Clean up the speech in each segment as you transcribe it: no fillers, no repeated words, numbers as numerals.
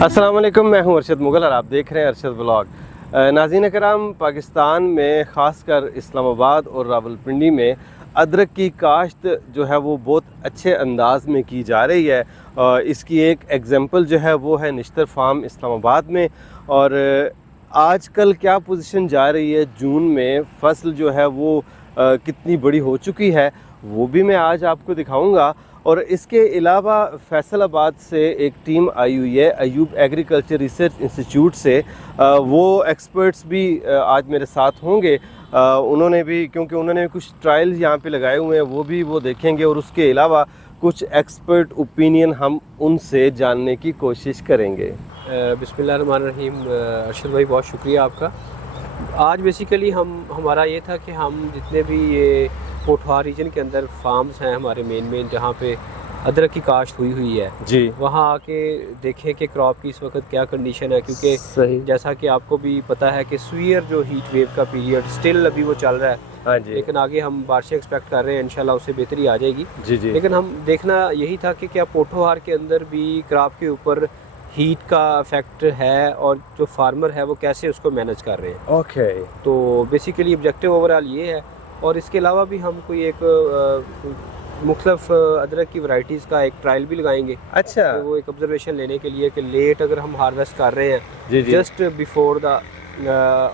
अस्सलाम वालेकुम, मैं हूं अरशद मुगल और आप देख रहे हैं अरशद व्लॉग। नाज़रीन कराम, पाकिस्तान में ख़ासकर इस्लामाबाद और रावलपिंडी में अदरक की काश्त जो है वो बहुत अच्छे अंदाज में की जा रही है। इसकी एक एग्ज़ाम्पल जो है वो है निश्तर फार्म इस्लामाबाद में। और आजकल क्या पोजीशन जा रही है, जून में फसल जो है वो कितनी बड़ी हो चुकी है वो भी मैं आज आपको दिखाऊंगा। और इसके अलावा फैसलाबाद से एक टीम आई हुई है अयूब एग्रीकल्चर रिसर्च इंस्टीट्यूट से। वो एक्सपर्ट्स भी आज मेरे साथ होंगे। उन्होंने भी, क्योंकि उन्होंने कुछ ट्रायल्स यहाँ पे लगाए हुए हैं, वो देखेंगे और उसके अलावा कुछ एक्सपर्ट ओपिनियन हम उनसे जानने की कोशिश करेंगे। बिस्मिल्लाहिर्रहमानिर्रहीम। अरशद भाई, बहुत शुक्रिया आपका। आज बेसिकली हमारा ये था कि हम जितने भी ये पोठवार रीजन के अंदर फार्म्स हैं हमारे मेन जहाँ पे अदरक की काश्त हुई है जी, वहाँ आके देखें कि क्रॉप की इस वक्त क्या कंडीशन है, क्योंकि जैसा कि आपको भी पता है कि सीवियर जो हीट वेव का पीरियड स्टिल अभी वो चल रहा है। हाँ जी। लेकिन आगे हम बारिशें एक्सपेक्ट कर रहे हैं, इंशाल्लाह उससे बेहतरी आ जाएगी। जी जी। लेकिन हम देखना यही था कि क्या पोठोहार के अंदर भी क्रॉप के ऊपर हीट का इफेक्ट है और जो फार्मर है वो कैसे उसको मैनेज कर रहे हैं। ओके। तो बेसिकली ऑब्जेक्टिव ओवरऑल ये है। और इसके अलावा भी हम कोई एक मुख्तलिफ अदरक की वैरायटीज़ का एक ट्रायल भी लगाएंगे। अच्छा। तो वो एक ऑब्जर्वेशन लेने के लिए कि लेट अगर हम हार्वेस्ट कर रहे हैं जी जी। Just before the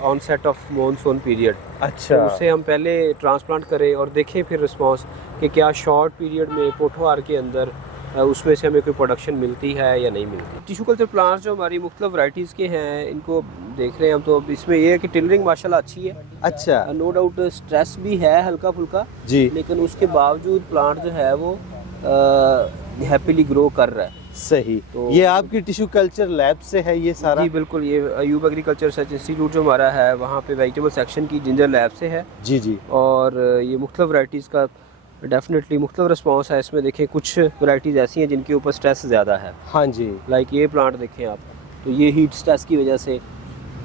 onset of monsoon period, अच्छा। तो उसे हम पहले ट्रांसप्लांट करें और देखें फिर रिस्पांस कि क्या शॉर्ट पीरियड में पोठोहार के अंदर उसमें से हमें कोई प्रोडक्शन मिलती है या नहीं मिलती। टिश्यू कल्चर प्लांट्स जो हमारी मुख्तलिफ वैरायटीज़ के हैं इनको देख रहे हैं हम, तो अब इसमें ये है कि टिलरिंग माशाल्लाह अच्छी है। अच्छा। नो डाउट स्ट्रेस भी है हल्का फुल्का जी। लेकिन उसके बावजूद प्लांट जो है वो हैप्पीली ग्रो कर रहा है। सही। तो ये आपकी टिश्यू कल्चर लैब से है ये सारा? जी बिल्कुल, ये अयूब एग्रीकल्चर रिसर्च इंस्टीट्यूट जो हमारा है वहाँ पे वेजिटेबल सेक्शन की जिंजर लैब से है। जी जी। और ये मुख्तलिफ वैरायटीज़ का डेफिनेटली मुख्तलिफ रिस्पॉन्स है। इसमें देखें कुछ वैरायटीज़ ऐसी हैं जिनके ऊपर स्ट्रेस ज़्यादा है। हाँ जी। लाइक ये प्लांट देखें आप, तो ये हीट स्ट्रेस की वजह से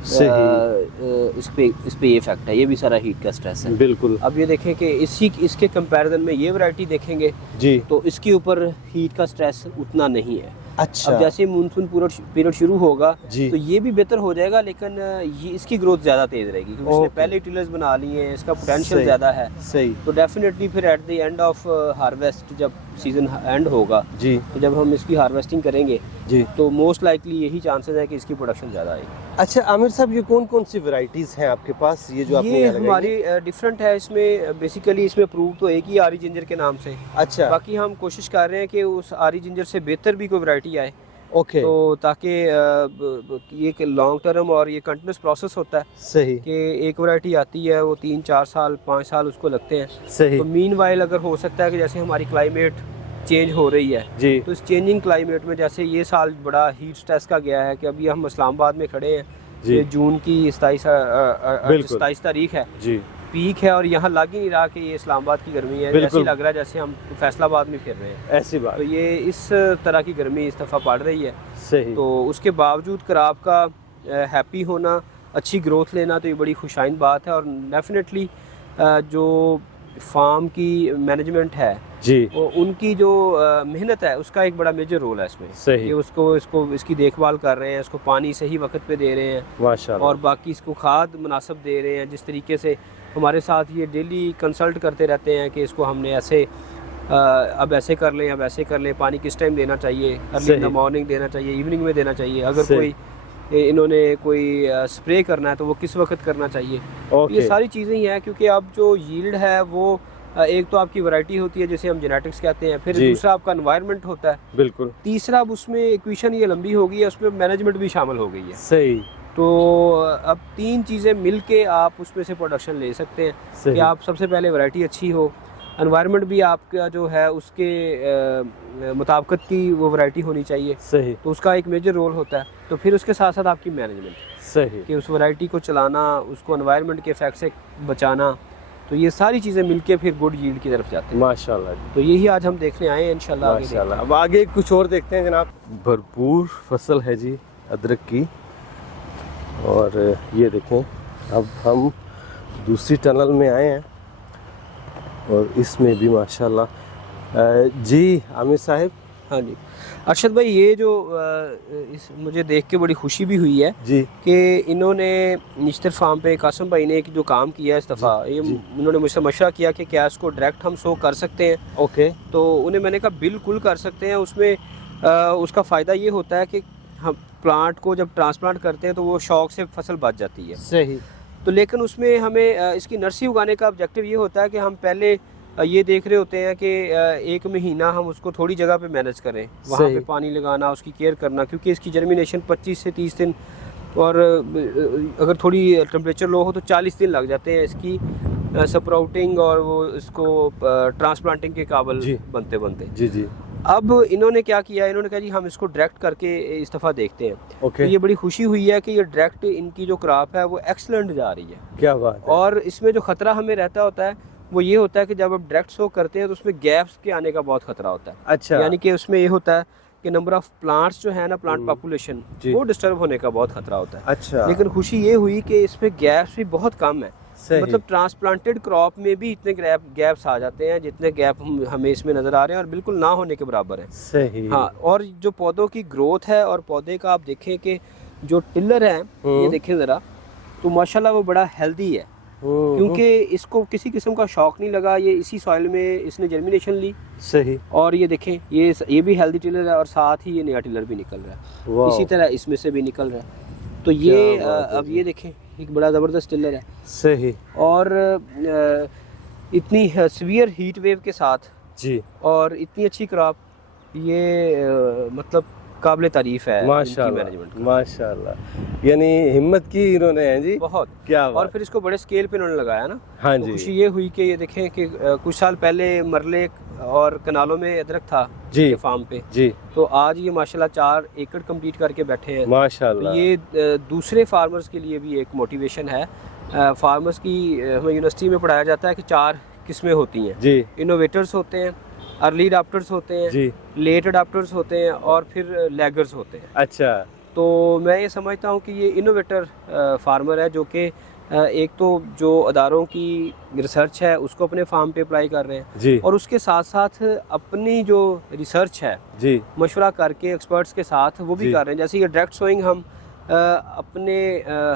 इस पे ये इफेक्ट है, ये भी सारा हीट का स्ट्रेस है। बिल्कुल। अब ये देखें कि इसके कंपैरिजन में ये वैरायटी देखेंगे जी, तो इसके ऊपर हीट का स्ट्रेस उतना नहीं है। अच्छा। अब जैसे मानसून पीरियड शुरू होगा जी, तो ये भी बेहतर हो जाएगा, लेकिन ये इसकी ग्रोथ ज़्यादा तेज़ रहेगी क्योंकि इसने पहले टिलर्स बना लिए हैं, इसका पोटेंशियल ज़्यादा है। सही। तो डेफिनेटली फिर at the end of harvest, जब सीज़न एंड होगा जी तो जब हम इसकी हार्वेस्टिंग करेंगे जी। तो मोस्ट लाइकली यही चांसेस है कि इसकी प्रोडक्शन ज़्यादा आएगी। अच्छा आमिर साहब, ये कौन कौन सी वैरायटीज़ हैं आपके पास? ये जो आपने ये यहाँ लगाई हमारी डिफरेंट है। इसमें बेसिकली इसमें प्रूव तो एक ही आरी जिंजर के नाम से, अच्छा। बाकी हम कोशिश कर रहे हैं कि उस आरी जिंजर से बेहतर भी कोई वैरायटी आए। ओके। तो ताकि ये एक लॉन्ग टर्म और ये कंटिन्यूस प्रोसेस होता है सही। कि एक वैरायटी आती है वो 3-4 साल 5 साल उसको लगते हैं। सही। तो मीनवाइल अगर हो सकता है कि जैसे हमारी क्लाइमेट चेंज हो रही है जी। तो इस चेंजिंग क्लाइमेट में, जैसे ये साल बड़ा हीट स्ट्रेस का गया है कि अभी हम इस्लामाबाद में खड़े हैं, ये जून की 27 तारीख है, जी। पीक है और यहाँ लग ही नहीं रहा कि ये इस्लामाबाद की गर्मी है। ऐसे लग रहा है जैसे हम फैसलाबाद में फिर रहे हैं। ऐसी बात। तो ये इस तरह की गर्मी इस दफ़ा पड़ रही है। सही। तो उसके बावजूद क्रॉप का हैप्पी होना, अच्छी ग्रोथ लेना, तो ये बड़ी खुशाइन बात है। और डेफिनेटली जो फार्म की मैनेजमेंट है जी, वो उनकी जो मेहनत है उसका एक बड़ा मेजर रोल है इसमें। सही। ये इसकी देखभाल कर रहे हैं, इसको पानी सही वक्त पे दे रहे हैं माशाल्लाह। और बाकी इसको खाद मुनासिब दे रहे हैं। जिस तरीके से हमारे साथ ये डेली कंसल्ट करते रहते हैं कि इसको हमने ऐसे अब ऐसे कर लें, अब ऐसे कर लें, पानी किस टाइम देना चाहिए, अर्ली इन द मॉर्निंग देना चाहिए, इवनिंग में देना चाहिए, अगर कोई इन्होंने कोई स्प्रे करना है तो वो किस वक्त करना चाहिए। ये सारी चीज़ें ही हैं, क्योंकि अब जो यील्ड है वो एक तो आपकी वैरायटी होती है जिसे हम जेनेटिक्स कहते हैं, फिर दूसरा आपका एनवायरनमेंट होता है, बिल्कुल, तीसरा अब उसमें इक्वेशन ये लंबी हो गई है, उसमें मैनेजमेंट भी शामिल हो गई है। सही। तो अब 3 चीज़ें मिलके आप उसमें से प्रोडक्शन ले सकते हैं कि आप सबसे पहले वैरायटी अच्छी हो, एनवायरनमेंट भी आपका जो है उसके मुताबिक की वो वैरायटी होनी चाहिए। सही। तो उसका एक मेजर रोल होता है। तो फिर उसके साथ साथ आपकी मैनेजमेंट, सही, कि उस वैरायटी को चलाना, उसको एनवायरनमेंट के इफेक्ट से बचाना, तो ये सारी चीज़ें मिलके फिर गुड यील्ड की तरफ जाते हैं। माशाल्लाह। तो यही आज हम देखने आए हैं इंशाल्लाह। माशाल्लाह। अब आगे कुछ और देखते हैं जनाब। भरपूर फसल है जी अदरक की। और ये देखें, अब हम दूसरी टनल में आए हैं और इसमें भी माशाल्लाह। जी आमिर साहब, हाँ जी अरशद भाई, ये जो मुझे देख के बड़ी खुशी भी हुई है जी कि इन्होंने निश्तर फार्म पे कासिम भाई ने एक जो काम किया है इस दफ़ा, ये उन्होंने मुझसे मशवरा किया कि क्या इसको डायरेक्ट हम सो कर सकते हैं। ओके। तो उन्हें मैंने कहा बिल्कुल कर सकते हैं। उसमें उसका फ़ायदा ये होता है कि हम प्लांट को जब ट्रांसप्लांट करते हैं तो वो शौक से फसल बच जाती है। सही। तो लेकिन उसमें हमें इसकी नर्सरी उगाने का ऑब्जेक्टिव ये होता है कि हम पहले ये देख रहे होते हैं कि एक महीना हम उसको थोड़ी जगह पे मैनेज करें, वहाँ पे पानी लगाना, उसकी केयर करना, क्योंकि इसकी जर्मिनेशन 25 से 30 दिन और अगर थोड़ी टेम्परेचर लो हो तो 40 दिन लग जाते हैं इसकी स्प्राउटिंग और वो इसको ट्रांसप्लांटिंग के काबिल बनते बनते। जी जी। अब इन्होंने क्या किया, इन्होंने कहा जी हम इसको डायरेक्ट करके इस दफ़ा देखते हैं। ओके। तो ये बड़ी खुशी हुई है कि ये डायरेक्ट इनकी जो क्रॉप है वो एक्सलेंट जा रही है। क्या बात है। और इसमें जो ख़तरा हमें रहता होता है वो ये होता है कि जब आप डायरेक्ट सो करते हैं तो उसमें गैप्स के आने का बहुत खतरा होता है। अच्छा। यानी कि उसमें ये होता है कि नंबर ऑफ प्लांट्स जो है ना, प्लांट पॉपुलेशन, वो डिस्टर्ब होने का बहुत खतरा होता है। अच्छा। लेकिन खुशी ये हुई कि इसमें गैप्स भी बहुत कम है। मतलब ट्रांसप्लांटेड क्रॉप में भी इतने गैप्स आ जाते हैं जितने गैप हमें इसमें नजर आ रहे हैं, और बिल्कुल ना होने के बराबर है। सही। हाँ, और जो पौधों की ग्रोथ है और पौधे का आप देखें कि जो टिलर है, ये देखें ज़रा, तो माशाल्लाह वो बड़ा हेल्दी है, क्योंकि इसको किसी किस्म का शौक नहीं लगा। ये इसी सॉइल में इसने जर्मिनेशन ली। सही। और ये देखें, ये भी हेल्दी टिलर है और साथ ही ये नया टिलर भी निकल रहा है, इसी तरह इसमें से भी निकल रहा है। तो ये अब ये देखें, एक बड़ा ज़बरदस्त टिलर है। सही। और इतनी सीवियर हीट वेव के साथ जी, और इतनी अच्छी क्रॉप, ये मतलब काबिल तारीफ है माशाल्लाह, मैनेजमेंट। माशाल्लाह, यानी हिम्मत की इन्होंने है जी, बहुत। क्या और फिर इसको बड़े स्केल पे इन्होंने लगाया ना। हाँ तो जी। खुशी ये हुई कि ये देखें कि कुछ साल पहले मरले और कनालों में अदरक था जी फार्म पे जी, तो आज ये माशाल्लाह 4 एकड़ कंप्लीट करके बैठे हैं माशाल्लाह। तो ये दूसरे फार्मर्स के लिए भी एक मोटिवेशन है। फार्मर्स की हमें यूनिवर्सिटी में पढ़ाया जाता है कि 4 किस्में होती हैं जी। इनोवेटर्स होते हैं, अर्ली अडाप्टर्स होते हैं जी, लेट अडाप्टर्स होते हैं, और फिर लैगर्स होते हैं। अच्छा। तो मैं ये समझता हूँ कि ये इनोवेटर फार्मर है, जो कि एक तो जो अदारों की रिसर्च है उसको अपने फार्म पे अप्लाई कर रहे हैं जी, और उसके साथ साथ अपनी जो रिसर्च है जी, मशवरा करके एक्सपर्ट्स के साथ वो भी कर रहे हैं। जैसे ये डायरेक्ट सोइंग हम अपने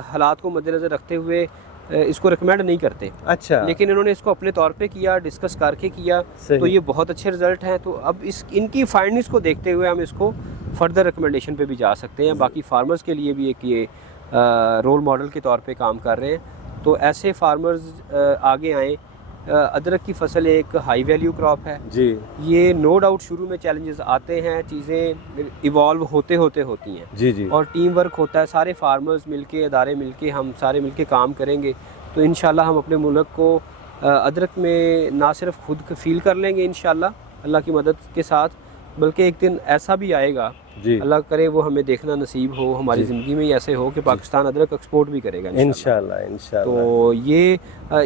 हालात को मद्देनज़र रखते हुए इसको रिकमेंड नहीं करते। अच्छा। लेकिन इन्होंने इसको अपने तौर पे किया, डिस्कस करके किया, तो ये बहुत अच्छे रिजल्ट हैं। तो अब इनकी फाइंडिंग्स को देखते हुए हम इसको फर्दर रिकमेंडेशन पे भी जा सकते हैं। बाकी फार्मर्स के लिए भी एक ये रोल मॉडल के तौर पे काम कर रहे हैं। तो ऐसे फार्मर्स आगे आएँ। अदरक की फसल एक हाई वैल्यू क्रॉप है जी। ये नो डाउट शुरू में चैलेंजेस आते हैं, चीज़ें इवॉल्व होते होती हैं जी जी, और टीम वर्क होता है। सारे फार्मर्स मिलके, अदारे मिलके, हम सारे मिलके काम करेंगे तो इंशाल्लाह हम अपने मुल्क को अदरक में ना सिर्फ खुद फील कर लेंगे इंशाल्लाह अल्लाह की मदद के साथ, बल्कि एक दिन ऐसा भी आएगा जी, अल्लाह करे वो हमें देखना नसीब हो, हमारी ज़िंदगी में ही ऐसे हो कि पाकिस्तान अदरक एक्सपोर्ट भी करेगा इंशाल्लाह इंशाल्लाह। तो ये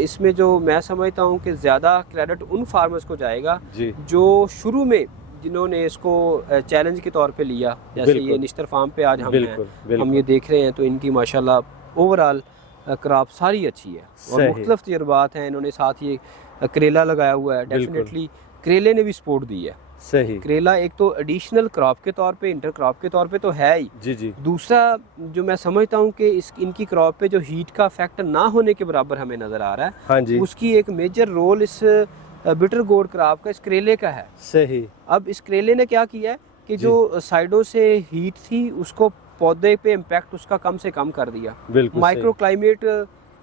इसमें जो मैं समझता हूँ कि ज़्यादा क्रेडिट उन फार्मर्स को जाएगा जी, जो शुरू में जिन्होंने इसको चैलेंज के तौर पे लिया। जैसे ये निश्तर फार्म पे आज हम ये देख रहे हैं, तो इनकी माशाल्लाह ओवरऑल क्रॉप सारी अच्छी है और मुख्तलिफ तजुर्बात हैं। इन्होंने साथ ये करेला लगाया हुआ है, डेफिनेटली करेले ने भी सपोर्ट दी है। सही। करेला एक तो एडिशनल क्रॉप के तौर पे, इंटर क्रॉप के तौर पे तो है ही जी जी। दूसरा जो मैं समझता हूँ कि इनकी क्रॉप पे जो हीट का फैक्टर ना होने के बराबर हमें नजर आ रहा है, हाँ जी, उसकी एक मेजर रोल इस बिटर गोर्ड क्रॉप का, इस करेले का है। सही। अब इस करेले ने क्या किया है कि जो साइडों से हीट थी उसको पौधे पे इम्पैक्ट उसका कम से कम कर दिया, माइक्रो क्लाइमेट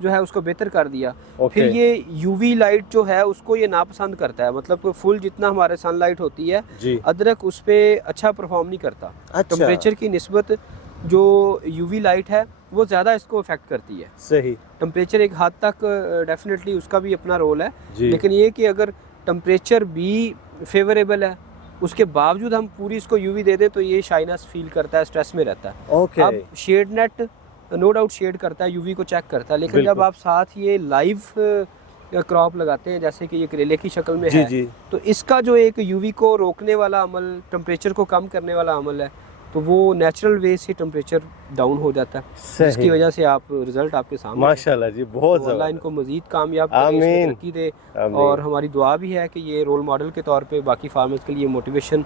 जो है उसको बेहतर कर दिया। फिर ये यूवी लाइट जो है उसको ये नापसंद करता है, मतलब कि फुल जितना हमारे सनलाइट होती है अदरक उस पर अच्छा परफॉर्म नहीं करता। अच्छा। टेम्परेचर की निस्बत जो यूवी लाइट है वो ज़्यादा इसको इफेक्ट करती है। सही। टेम्परेचर एक हद तक डेफिनेटली उसका भी अपना रोल है, लेकिन ये कि अगर टेम्परेचर भी फेवरेबल है उसके बावजूद हम पूरी इसको यूवी दे दें तो ये शाइनेस फील करता है, स्ट्रेस में रहता है। ओके। अब shade net no doubt shade करता है, यूवी को चेक करता है, लेकिन जब आप साथ ये लाइव क्रॉप लगाते हैं जैसे कि ये करेले की शक्ल में जी, है जी, तो इसका जो एक यूवी को रोकने वाला अमल, टेम्परेचर को कम करने वाला अमल है, तो वो नेचुरल वे से टेम्परेचर डाउन हो जाता है, जिसकी वजह से आप रिजल्ट आपके सामने माशाल्लाह जी, बहुत ज़्यादा। अल्लाह इनको मजीद कामयाब करे, तरक्की दे, और हमारी दुआ भी है कि ये रोल मॉडल के तौर पे बाकी फार्मर्स के लिए मोटिवेशन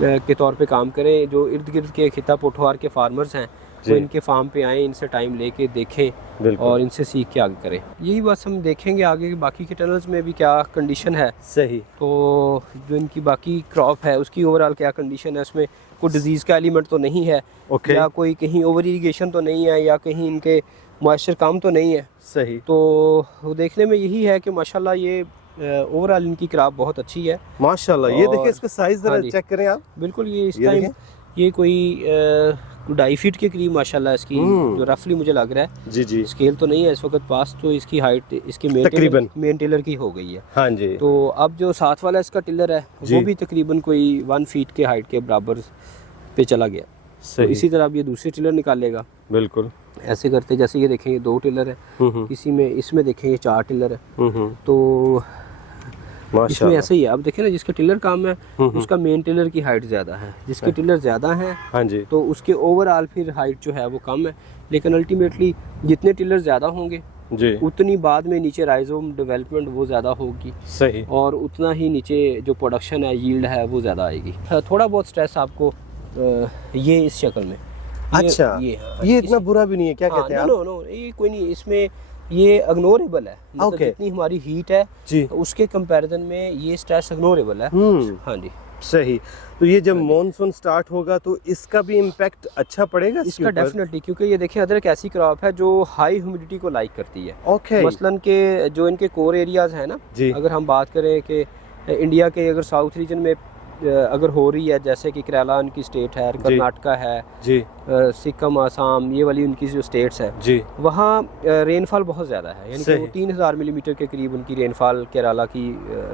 के तौर पे काम करें। जो इर्द गिर्द के खिता पोठवार के फार्मर्स हैं वो इनके फार्म पे आएँ, इनसे टाइम लेके देखें और इनसे सीख के आगे करें। यही बस हम देखेंगे आगे बाकी के टनल्स में भी क्या कंडीशन है। सही। तो जो इनकी बाकी क्रॉप है उसकी ओवरऑल क्या कंडीशन है, उसमें कोई डिजीज़ का एलिमेंट तो नहीं है, या कोई कहीं ओवर इरीगेशन तो नहीं है, या कहीं इनके मॉइस्चर कम तो नहीं है। सही। तो देखने में यही है कि माशाल्लाह ये ओवरऑल इनकी क्रॉप बहुत अच्छी है माशाल्लाह। ये देखिए इसका साइज जरा चेक करें आप। बिल्कुल, ये इस टाइम ये कोई 2.5 फीट के करीब माशाल्लाह इसकी जो रफली मुझे लग रहा है। जी जी। स्केल तो नहीं है इस वक्त पास, तो इसकी हाइट इसकी मेन टिलर की हो गई है। हाँ जी। तो अब जो साथ वाला इसका टिलर है वो भी तकरीबन कोई 1 फीट के हाइट के बराबर पे चला गया। तो इसी तरह अब ये दूसरे टिलर निकालेगा। बिल्कुल ऐसे करते, जैसे ये देखें ये 2 टिलर है, इसी में इसमें देखें ये 4 टिलर है। तो इसमें ऐसे ही है। अब देखें ना, जिसका टिलर कम है उसका मेन टिलर की हाइट ज़्यादा है, जिसके टिलर ज़्यादा है हाँ जी तो उसके ओवरऑल फिर हाइट जो है वो कम है। लेकिन अल्टीमेटली जितने टिलर ज़्यादा होंगे जी उतनी बाद में नीचे राइजोम डेवलपमेंट वो ज़्यादा होगी। सही। और उतना ही नीचे जो प्रोडक्शन है, यील्ड है, वो ज़्यादा आएगी। थोड़ा बहुत स्ट्रेस आपको ये इस शक्ल में। अच्छा, ये इतना बुरा भी नहीं है क्या कहते हैं आप? नो, ये कोई नहीं, इसमें ये इग्नोरेबल है। मतलब जितनी हमारी हीट है जी तो उसके कंपैरिजन में ये स्ट्रेस इग्नोरेबल है। हाँ जी सही। तो ये जब मॉनसून स्टार्ट होगा तो इसका भी इम्पैक्ट अच्छा पड़ेगा इसका डेफिनेटली, क्योंकि ये देखिए अदरक ऐसी क्रॉप है जो हाई ह्यूमिडिटी को लाइक करती है। मसलन के जो इनके कोर एरियाज है ना, अगर हम बात करें कि इंडिया के अगर साउथ रीजन में अगर हो रही है, जैसे कि केरला उनकी स्टेट है, कर्नाटका है जी, सिक्किम, आसाम, ये वाली उनकी जो स्टेट्स है जी, वहाँ रेनफॉल बहुत ज़्यादा है। यानी कि वो 3000 मिलीमीटर के करीब उनकी रेनफॉल केरला की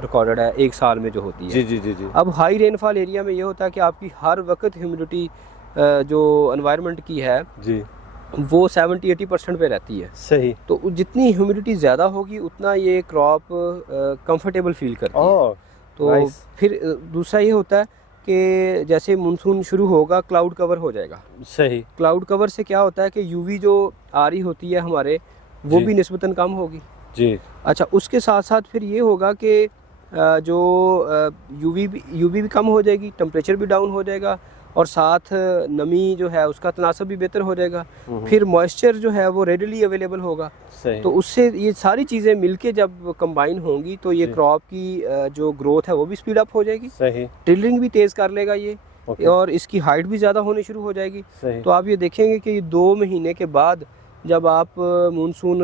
रिकॉर्डेड है एक साल में जो होती है। जी जी जी जी। अब हाई रेनफॉल एरिया में ये होता है कि आपकी हर वक्त ह्यूमिडिटी जो एनवायरनमेंट की है जी वो 70-80% पे रहती है। सही। तो जितनी ह्यूमिडिटी ज़्यादा होगी उतना ये क्रॉप कंफर्टेबल फील करती है। तो फिर दूसरा ये होता है कि जैसे मानसून शुरू होगा क्लाउड कवर हो जाएगा। सही। क्लाउड कवर से क्या होता है कि यूवी जो आ रही होती है हमारे वो भी निस्बतन कम होगी जी। अच्छा, उसके साथ साथ फिर ये होगा कि जो यूवी भी कम हो जाएगी, टेम्परेचर भी डाउन हो जाएगा और साथ नमी जो है उसका तनासब भी बेहतर हो जाएगा। फिर मॉइस्चर जो है वो रेडिली अवेलेबल होगा। सही। तो उससे ये सारी चीज़ें मिलके जब कंबाइन होंगी तो ये क्रॉप की जो ग्रोथ है वो भी स्पीड अप हो जाएगी। सही। टिलरिंग भी तेज़ कर लेगा ये और इसकी हाइट भी ज़्यादा होनी शुरू हो जाएगी। तो आप ये देखेंगे कि 2 महीने के बाद जब आप मानसून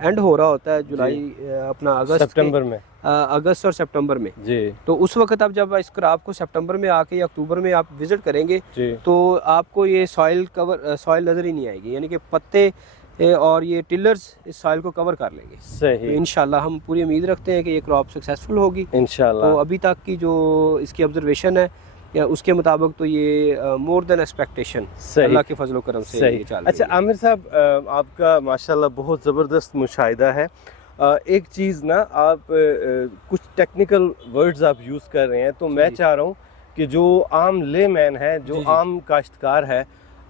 एंड हो रहा होता है जुलाई अपना अगस्त सितंबर में, अगस्त और सितंबर में जी, तो उस वक्त आप जब इस क्रॉप को सितंबर में आके या अक्टूबर में आप विजिट करेंगे तो आपको ये सॉइल नज़र ही नहीं आएगी। यानी कि पत्ते और ये टिलर्स इस सॉइल को कवर कर लेंगे। सही। तो इंशाल्लाह हम पूरी उम्मीद रखते हैं कि ये क्रॉप सक्सेसफुल होगी इंशाल्लाह। तो अभी तक की जो इसकी ऑब्जर्वेशन है या उसके मुताबिक तो ये मोर देन एक्सपेक्टेशन अल्लाह के फजल करम से ये चल रही है। अच्छा आमिर साहब, आपका माशाल्लाह बहुत ज़बरदस्त मुशाहिदा है। एक चीज़ ना, आप कुछ टेक्निकल वर्ड्स आप यूज़ कर रहे हैं, तो मैं चाह रहा हूँ कि जो आम लेमैन है, जो आम काश्तकार है,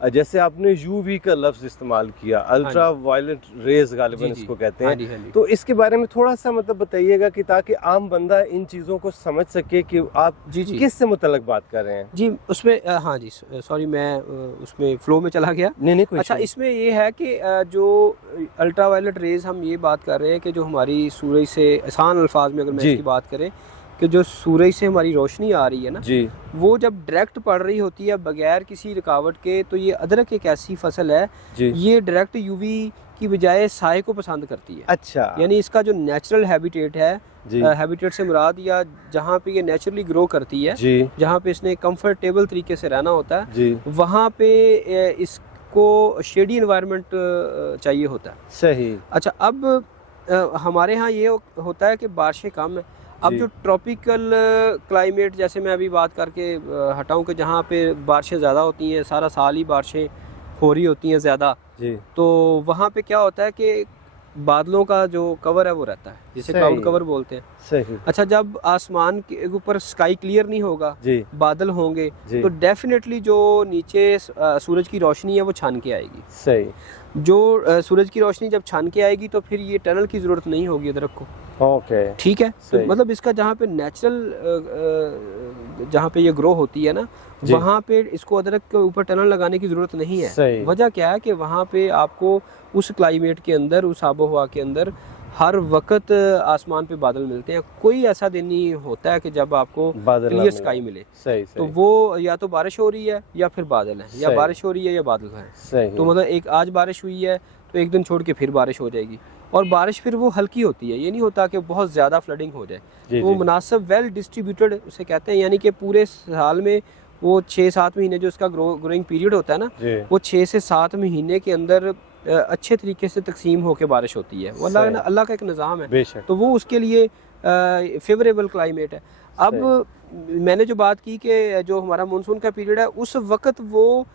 जैसे आपने यूवी का लफ्ज़ इस्तेमाल किया, अल्ट्रा वायलेट रेज गालिबन इसको कहते हैं, तो इसके बारे में थोड़ा सा मतलब बताइएगा कि ताकि आम बंदा इन चीज़ों को समझ सके कि आप किस से मुतल्लक बात कर रहे हैं। जी उसमें हाँ जी, सॉरी मैं उसमें फ्लो में चला गया। नहीं कोई अच्छा, इसमें ये है कि जो अल्ट्रा वायलेट रेज हम ये बात कर रहे हैं कि जो हमारी सूरज से, आसान अल्फाज में अगर मैं इसकी बात करें कि जो सूरज से हमारी रोशनी आ रही है ना जी, वो जब डायरेक्ट पड़ रही होती है बगैर किसी रुकावट के, तो ये अदरक एक ऐसी फसल है जी, ये डायरेक्ट यूवी की बजाय साए को पसंद करती है। अच्छा। यानी इसका जो नेचुरल हैबिटेट है, हैबिटेट से मुराद या जहाँ पे ये नेचुरली ग्रो करती है, जहाँ पे इसने कंफर्टेबल तरीके से रहना होता है, वहाँ पे इसको शेडी एनवायरनमेंट चाहिए होता है। सही। अच्छा, अब हमारे यहाँ ये होता है कि बारिशें कम है। अब जो ट्रॉपिकल क्लाइमेट, जैसे मैं अभी बात करके हटाऊं कि जहाँ पे बारिशें ज़्यादा होती हैं, सारा साल ही बारिशें हो रही होती हैं ज़्यादा, तो वहाँ पे क्या होता है कि बादलों का जो कवर है वो रहता है, जिसे क्लाउड कवर बोलते हैं। सही। अच्छा, जब आसमान के ऊपर स्काई क्लियर नहीं होगा, बादल होंगे, तो डेफिनेटली जो नीचे सूरज की रोशनी है वो छान के आएगी। सही। जो सूरज की रोशनी जब छान के आएगी तो फिर ये टनल की ज़रूरत नहीं होगी अदरक को। ओके, ठीक है। तो सही। मतलब इसका जहाँ पे नेचुरल जहाँ पे ये ग्रो होती है ना, जी। वहाँ पे इसको अदरक के ऊपर टनल लगाने की ज़रूरत नहीं है। सही। वजह क्या है कि वहाँ पे आपको उस क्लाइमेट के अंदर, उस आबो हवा के अंदर हर वक्त आसमान पे बादल मिलते हैं। कोई ऐसा दिन नहीं होता है कि जब आपको बादल ना क्लियर मिले। स्काई मिले। सही तो सही वो या तो बारिश हो रही है या फिर बादल है, या सही। बारिश हो रही है या बादल है। सही। तो मतलब एक आज बारिश हुई है तो एक दिन छोड़ के फिर बारिश हो जाएगी, और बारिश फिर वो हल्की होती है, ये नहीं होता कि बहुत ज़्यादा फ्लडिंग हो जाए। जी, तो वो जी। मुनासिब वेल डिस्ट्रीब्यूटेड उसे कहते हैं, यानी कि पूरे साल में वो 6-7 महीने जो इसका ग्रोइंग पीरियड होता है ना, जी। वो 6 से 7 महीने के अंदर अच्छे तरीके से तकसीम होकर बारिश होती है। वो सही। अल्लाह का एक निज़ाम है, बेशक। तो वो उसके लिए फेवरेबल क्लाइमेट है। अब मैंने जो बात की कि जो हमारा मानसून का पीरियड है उस वक्त वो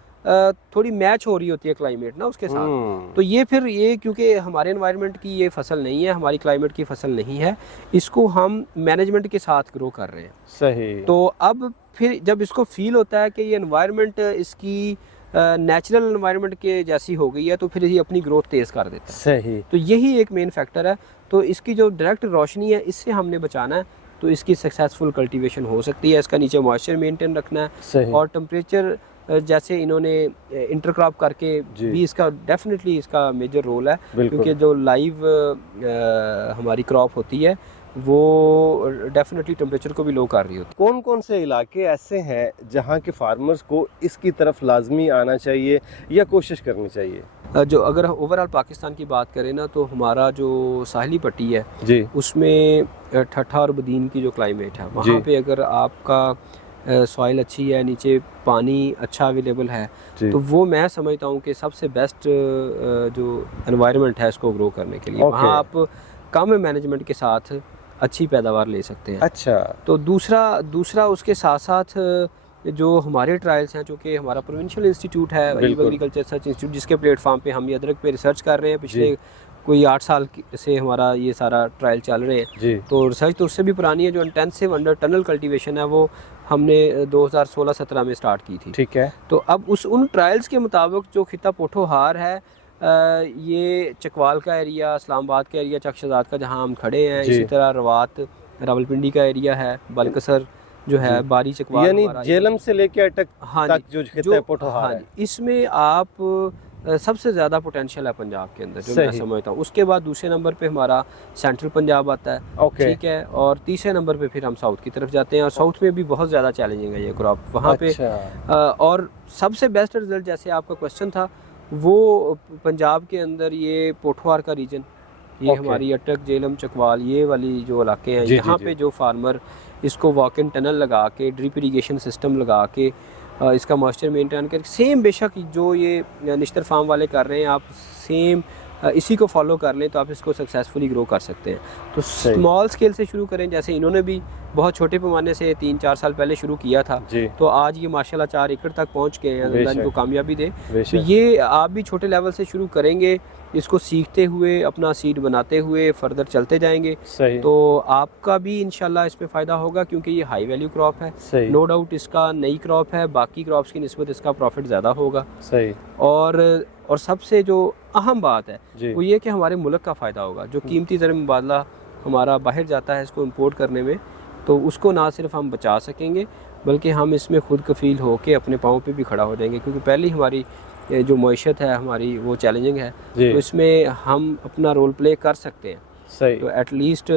थोड़ी मैच हो रही होती है क्लाइमेट ना उसके साथ। तो ये फिर ये क्योंकि हमारे एनवायरनमेंट की ये फसल नहीं है, हमारी क्लाइमेट की फसल नहीं है, इसको हम मैनेजमेंट के साथ ग्रो कर रहे हैं। सही। तो अब फिर जब इसको फील होता है कि ये एनवायरनमेंट इसकी नेचुरल एनवायरनमेंट के जैसी हो गई है, तो फिर ये अपनी ग्रोथ तेज़ कर देता है। सही। तो यही एक मेन फैक्टर है। तो इसकी जो डायरेक्ट रोशनी है इससे हमने बचाना है, तो इसकी सक्सेसफुल कल्टीवेशन हो सकती है। इसका नीचे मॉइस्चर मेंटेन रखना है, सही। और टेम्परेचर जैसे इन्होंने इंटरक्रॉप करके भी इसका डेफिनेटली इसका मेजर रोल है, क्योंकि जो लाइव हमारी क्रॉप होती है वो डेफिनेटली टेम्परेचर को भी लो कर रही होती है। कौन कौन से इलाके ऐसे हैं जहाँ के फार्मर्स को इसकी तरफ लाजमी आना चाहिए या कोशिश करनी चाहिए? जो अगर ओवरऑल पाकिस्तान की बात करें ना, तो हमारा जो साहली पट्टी है जी, उसमें ठट्ठा और बदीन की जो क्लाइमेट है, वहाँ पे अगर आपका सॉइल अच्छी है, नीचे पानी अच्छा अवेलेबल है, तो वो मैं समझता हूँ कि सबसे बेस्ट जो एनवायरनमेंट है इसको ग्रो करने के लिए। वहाँ आप कम मैनेजमेंट के साथ अच्छी पैदावार ले सकते हैं। अच्छा। तो दूसरा उसके साथ साथ जो हमारे ट्रायल्स हैं, जो कि हमारा प्रोविंशियल इंस्टीट्यूट है, एग्रीकल्चर रिसर्च इंस्टीट्यूट, जिसके प्लेटफॉर्म पे हम ये अदरक पे रिसर्च कर रहे हैं पिछले कोई 8 साल से हमारा ये सारा ट्रायल चल रहे हैं जी। तो रिसर्च तो उससे भी पुरानी है। जो इंटेंसिव अंडर टनल कल्टीवेशन है वो हमने 2016-17 में स्टार्ट की थी। ठीक है। तो अब उन ट्रायल्स के मुताबिक जो खिता पोठोहार है, ये चकवाल का एरिया, इस्लामाबाद का एरिया, चकशदाद का जहाँ हम खड़े हैं, इसी तरह रवात रावलपिंडी का एरिया है, बलकसर जो है, बारी चकवाल, यानी जेलम से लेके अटक तक जो खिता पोठोहार है, इसमें आप सबसे ज़्यादा पोटेंशियल है पंजाब के अंदर, जो मैं समझता हूँ। उसके बाद दूसरे नंबर पे हमारा सेंट्रल पंजाब आता है, ठीक है, और तीसरे नंबर पे फिर हम साउथ की तरफ जाते हैं, और साउथ में भी बहुत ज़्यादा चैलेंजिंग है ये क्रॉप वहाँ पे। और सबसे बेस्ट रिजल्ट, जैसे आपका क्वेश्चन था, वो पंजाब के अंदर ये पोठोहार का रीजन, ये हमारी अटक, जेलम, चकवाल, ये वाली जो इलाके हैं, यहाँ पे जो फार्मर इसको वॉक इन टनल लगा के, ड्रिप इरीगेशन सिस्टम लगा के, इसका मॉइस्चर मेंटेन करके, सेम बेशक जो ये निश्तर फार्म वाले कर रहे हैं, आप सेम इसी को फॉलो कर लें तो आप इसको सक्सेसफुली ग्रो कर सकते हैं। तो स्मॉल स्केल से शुरू करें, जैसे इन्होंने भी बहुत छोटे पैमाने से 3-4 साल पहले शुरू किया था, तो आज ये माशाल्लाह 4 एकड़ तक पहुंच गए हैं, अल्लाह इनको कामयाबी दे। तो ये आप भी छोटे लेवल से शुरू करेंगे, इसको सीखते हुए, अपना सीड बनाते हुए फर्दर चलते जाएंगे, तो आपका भी इंशाल्लाह इसमें फ़ायदा होगा, क्योंकि ये हाई वैल्यू क्रॉप है, नो डाउट इसका नई क्रॉप है, बाकी क्रॉप्स की निस्बत इसका प्रॉफिट ज़्यादा होगा। और सबसे जो अहम बात है वो ये कि हमारे मुल्क का फ़ायदा होगा। जो कीमती ज़र मुबादला हमारा बाहर जाता है इसको इंपोर्ट करने में, तो उसको ना सिर्फ हम बचा सकेंगे, बल्कि हम इसमें खुद कफ़ील होकर अपने पाँव पे भी खड़ा हो जाएंगे, क्योंकि पहले हमारी जो मईशत है हमारी वो चैलेंजिंग है, तो इसमें हम अपना रोल प्ले कर सकते हैं। तो एटलीस्ट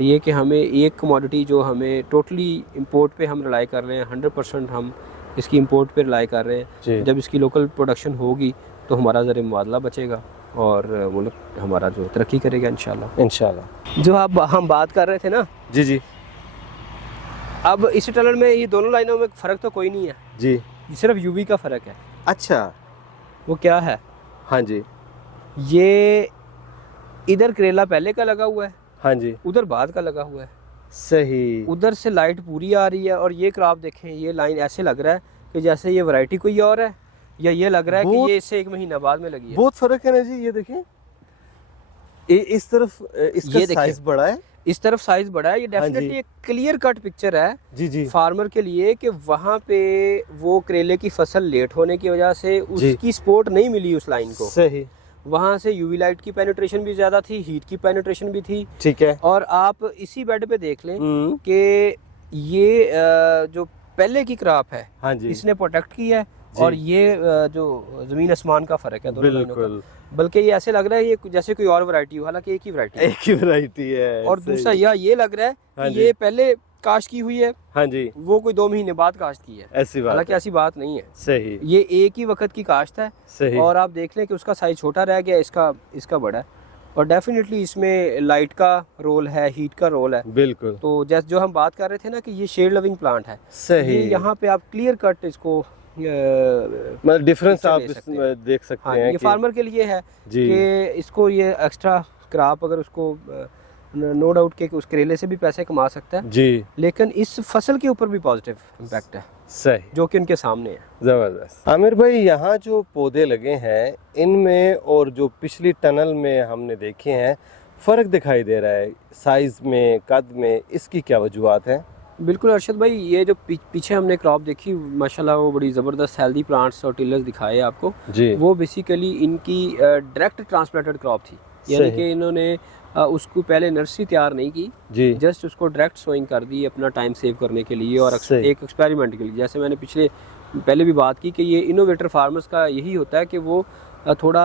ये कि हमें एक कमोडिटी जो हमें टोटली इंपोर्ट पे हम रिलाई कर रहे हैं, 100% हम इसकी इंपोर्ट पे रिलाई कर रहे हैं, जब इसकी लोकल प्रोडक्शन होगी तो हमारा ज़र मुबादला बचेगा और मुल्क हमारा जो तरक्की करेगा इंशाल्लाह। जो हम बात कर रहे थे ना, जी, अब इस टनल में ये दोनों लाइनों में फ़र्क तो कोई नहीं है जी, सिर्फ यूवी का फ़र्क है। अच्छा, वो क्या है? हाँ जी, ये इधर करेला पहले का लगा हुआ है, हाँ जी, उधर बाद का लगा हुआ है। सही। उधर से लाइट पूरी आ रही है, और ये क्रॉप देखें, ये लाइन ऐसे लग रहा है कि जैसे ये वैरायटी कोई और है, या ये लग रहा है कि ये इससे 1 महीना बाद में लगी है। बहुत फर्क है ना जी, ये देखें, इस तरफ इसका साइज बड़ा है, इस तरफ साइज बड़ा है। ये डेफिनेटली एक क्लियर कट पिक्चर है जी फार्मर के लिए, कि वहाँ पे वो करेले की फसल लेट होने की वजह से उसकी सपोर्ट नहीं मिली उस लाइन को। सही। वहाँ से यूवी लाइट की पेनिट्रेशन भी ज़्यादा थी, हीट की पेनिट्रेशन भी थी। ठीक है। और आप इसी बेड पे देख लें कि ये जो पहले की क्रॉप है, हाँ जी, इसने प्रोटेक्ट किया है, और ये जो ज़मीन आसमान का फ़र्क है दोनों लाइनों का। बल्कि ये ऐसे लग रहा है ये जैसे कोई और वैरायटी हो, हालांकि एक ही वैरायटी है। एक ही वैरायटी है। और दूसरा ये लग रहा है हाँ कि ये पहले काश्त की हुई है, हाँ जी, वो कोई 2 महीने बाद काश्त की है। ऐसी बात हालांकि ऐसी बात नहीं है, सही, ये एक ही वक्त की काश्त है। सही। और आप देख लें कि उसका साइज छोटा रह गया, इसका बड़ा है। और डेफिनेटली इसमें लाइट का रोल है, हीट का रोल है। बिल्कुल। तो जैसे जो हम बात कर रहे थे ना कि ये शेड लविंग प्लांट है, सही। ये यहाँ पे आप क्लियर कट इसको मतलब डिफरेंस आप इसमें देख सकते हाँ, हैं ये फार्मर के लिए है जी, कि इसको ये एक्स्ट्रा क्रॉप अगर उसको नो डाउट के उस करेले से भी पैसे कमा सकता है जी, लेकिन इस फसल के ऊपर भी पॉजिटिव इम्पैक्ट है, सही, जो कि उनके सामने है। जबरदस्त। आमिर भाई, यहाँ जो पौधे लगे हैं इनमें और जो पिछली टनल में हमने देखे हैं, फ़र्क दिखाई दे रहा है साइज में, कद में, इसकी क्या वजूहत है? बिल्कुल अरशद भाई, ये जो पीछे हमने क्रॉप देखी माशाल्लाह, वो बड़ी ज़बरदस्त हेल्दी प्लांट्स और टिलर्स दिखाए आपको जी, वो बेसिकली इनकी डायरेक्ट ट्रांसप्लांटेड क्रॉप थी, यानी कि इन्होंने उसको पहले नर्सरी तैयार नहीं की जी, जस्ट उसको डायरेक्ट सोइंग कर दी अपना टाइम सेव करने के लिए और सही। एक एक्सपेरिमेंट के लिए। जैसे मैंने पहले भी बात की कि ये इनोवेटर फार्मर्स का यही होता है कि वो थोड़ा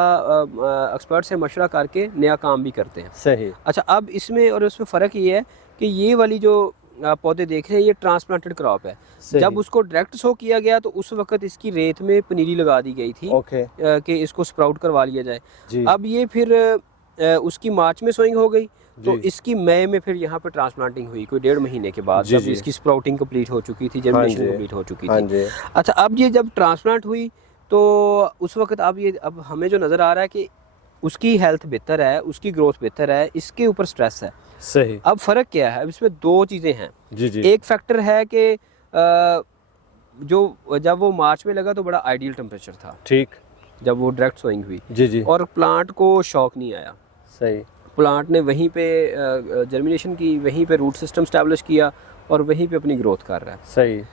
एक्सपर्ट से मशवरा करके नया काम भी करते हैं। सही। अच्छा, अब इसमें और उसमें फ़र्क ये है कि ये वाली जो आप पौधे देख रहे हैं ये ट्रांसप्लांटेड क्रॉप है। सही। जब उसको डायरेक्ट सो किया गया तो उस वक्त इसकी रेत में पनीरी लगा दी गई थी ओके, कि इसको स्प्राउट करवा लिया जाए। जी, अब ये फिर उसकी मार्च में सोइंग हो गई तो जी, इसकी मई में फिर यहाँ पे ट्रांसप्लांटिंग हुई कोई 1.5 महीने के बाद, जी, जब जी। इसकी स्प्राउटिंग कंप्लीट हो चुकी थी, हाँ जर्मिनेशन जी, कंप्लीट हो चुकी हाँ थी। जी, अच्छा, अब ये जब ट्रांसप्लांट हुई तो उस वक्त अब हमें जो नज़र आ रहा है कि उसकी हेल्थ बेहतर है, उसकी ग्रोथ बेहतर है, इसके ऊपर स्ट्रेस है। सही। अब फ़र्क क्या है? अब इसमें 2 चीज़ें हैं। जी, जी, एक फैक्टर है कि जो जब वो मार्च में लगा तो बड़ा आइडियल टेम्परेचर था ठीक, जब वो डायरेक्ट सोइंग हुई, जी, जी, और प्लांट को शॉक नहीं आया। सही, प्लांट ने वहीं पे जर्मिनेशन की, वहीं पे रूट सिस्टम स्टैब्लिश किया और वहीं पे अपनी ग्रोथ कर रहा है। सही।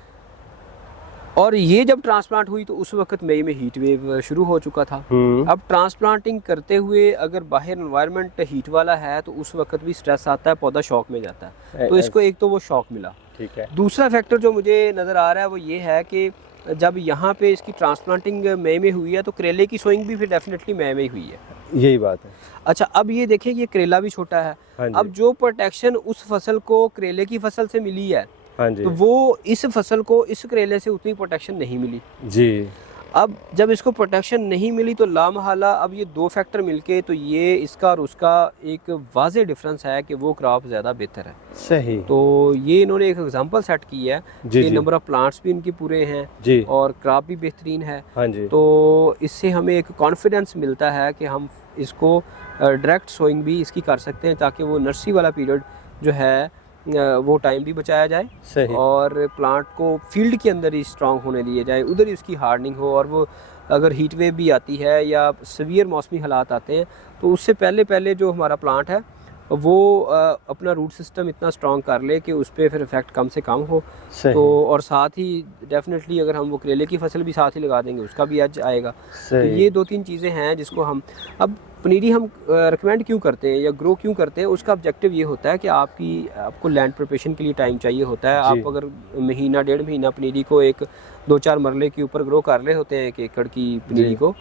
और ये जब ट्रांसप्लांट हुई तो उस वक्त मई में हीट वेव शुरू हो चुका था। अब ट्रांसप्लांटिंग करते हुए अगर बाहर एनवायरनमेंट हीट वाला है तो उस वक्त भी स्ट्रेस आता है, पौधा शॉक में जाता है। तो इसको एक तो वो शॉक मिला। ठीक है। दूसरा फैक्टर जो मुझे नज़र आ रहा है वो ये है कि जब यहाँ पे इसकी ट्रांसप्लांटिंग मई में हुई है तो करेले की सोइंग भी फिर डेफिनेटली मई में ही हुई है। यही बात है। अच्छा, अब ये देखिए ये करेला भी छोटा है। हाँ जी, अब जो प्रोटेक्शन उस फसल को करेले की फसल से मिली है हाँ जी, तो वो इस फसल को इस करेले से उतनी प्रोटेक्शन नहीं मिली। जी, अब जब इसको प्रोटेक्शन नहीं मिली तो लामहला अब ये 2 फैक्टर मिलके तो ये इसका और उसका एक वाज़ेह डिफरेंस है कि वो क्रॉप ज़्यादा बेहतर है। सही, तो ये इन्होंने एक एग्जांपल सेट की है जी, कि जी, नंबर ऑफ प्लांट्स भी इनकी पूरे हैं जी, और क्रॉप भी बेहतरीन है। हाँ जी, तो इससे हमें एक कॉन्फिडेंस मिलता है कि हम इसको डायरेक्ट सोइंग भी इसकी कर सकते हैं ताकि वो नर्सरी वाला पीरियड जो है वो टाइम भी बचाया जाए सही, और प्लांट को फील्ड के अंदर ही स्ट्रांग होने दिया जाए, उधर ही उसकी हार्डनिंग हो। और वो अगर हीट वेव भी आती है या सीवियर मौसमी हालात आते हैं तो उससे पहले जो हमारा प्लांट है वो अपना रूट सिस्टम इतना स्ट्रांग कर ले कि उस पर फिर इफेक्ट कम से कम हो। सही, तो और साथ ही डेफिनेटली अगर हम वो करेले की फसल भी साथ ही लगा देंगे उसका भी एज आएगा। तो सही, ये 2-3 चीज़ें हैं जिसको हम अब पनीरी हम रिकमेंड क्यों करते हैं या ग्रो क्यों करते हैं, उसका ऑब्जेक्टिव ये होता है कि आपको लैंड प्रिपरेशन के लिए टाइम चाहिए होता है। जी। आप अगर महीना 1.5 महीना पनीरी को एक 2-4 मरले के ऊपर ग्रो कर रहे होते हैं 1 एकड़ की पनीरी जी। को,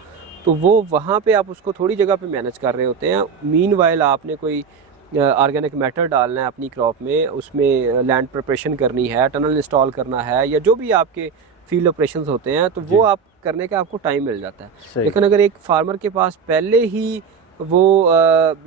तो वो वहाँ पे आप उसको थोड़ी जगह पे मैनेज कर रहे होते हैं। मीनवाइल आपने कोई ऑर्गेनिक मैटर डालना है अपनी क्रॉप में, उसमें लैंड प्रिपरेशन करनी है, टनल इंस्टॉल करना है या जो भी आपके फील्ड ऑपरेशंस होते हैं तो वो आप करने का आपको टाइम मिल जाता है। सही, लेकिन अगर एक फार्मर के पास पहले ही वो